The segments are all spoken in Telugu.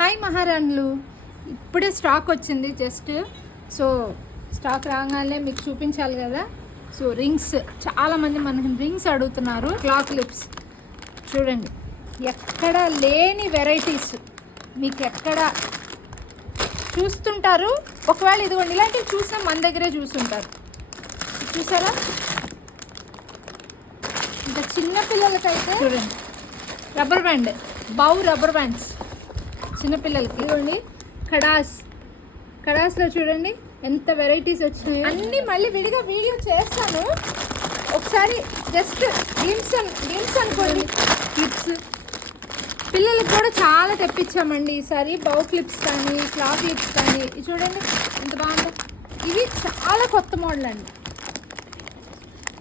హాయ్ మహారాణులు, ఇప్పుడే స్టాక్ వచ్చింది జస్ట్. సో స్టాక్ రాగానే మీకు చూపించాలి కదా. సో రింగ్స్, చాలామంది మనకి రింగ్స్ అడుగుతున్నారు. క్లాక్ లిప్స్ చూడండి, ఎక్కడ లేని వెరైటీస్ మీకు ఎక్కడ చూస్తుంటారు. ఒకవేళ ఇదిగోండి ఇలాంటివి చూసినా మన దగ్గరే చూస్తుంటారు. చూసారా, ఇంకా చిన్న పిల్లలకైతే చూడండి రబ్బర్ బ్యాండ్, రబ్బర్ బ్యాండ్స్ చిన్నపిల్లలకి. ఇదిగోండి కడాస్లో చూడండి ఎంత వెరైటీస్ వచ్చినాయి. అన్నీ మళ్ళీ విడిగా వీడియో చేస్తాను, ఒకసారి జస్ట్ గ్లిమ్స్ అనుకోండి. క్లిప్స్ పిల్లలకు కూడా చాలా తెప్పించామండి ఈసారి. బౌ క్లిప్స్ కానీ క్లాత్ క్లిప్స్ కానీ ఇవి చూడండి ఎంత బాగుంది. ఇవి చాలా కొత్త మోడల్ అండి,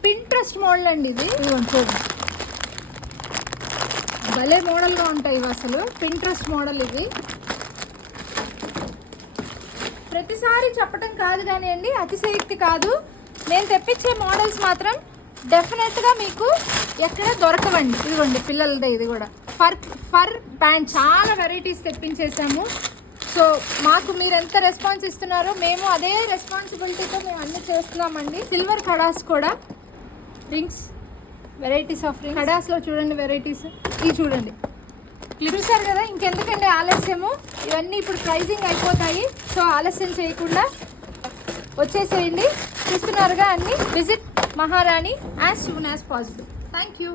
పింట్రెస్ట్ మోడల్ అండి ఇది. చూడండి భలే మోడల్గా ఉంటాయి ఇవి, అసలు పింట్రెస్ట్ మోడల్ ఇవి. ప్రతిసారి చెప్పటం కాదు కానివ్వండి, అతిశయక్తి కాదు. నేను తెప్పించే మోడల్స్ మాత్రం డెఫినెట్గా మీకు ఎక్కడ దొరకవండి. ఇదిగోండి పిల్లలదే, ఇది కూడా ఫర్ ప్యాంట్ చాలా వెరైటీస్ తెప్పించేసాము. సో మాకు మీరు ఎంత రెస్పాన్స్ ఇస్తున్నారో మేము అదే రెస్పాన్సిబిలిటీతో మేము అన్నీ చేస్తున్నామండి. సిల్వర్ కడాస్ కూడా రింగ్స్, వెరైటీస్ ఆఫ్ రింగ్స్. కడాస్లో చూడండి వెరైటీస్, ఇవి చూడండి. చూసారు కదా, ఇంకెందుకండి ఆలస్యము, ఇవన్నీ ఇప్పుడు ప్రైజింగ్ అయిపోతాయి. సో ఆలస్యం చేయకుండా వచ్చేసేయండి. చూస్తున్నారుగా అన్నీ. విజిట్ మహారాణి as soon as possible. Thank you.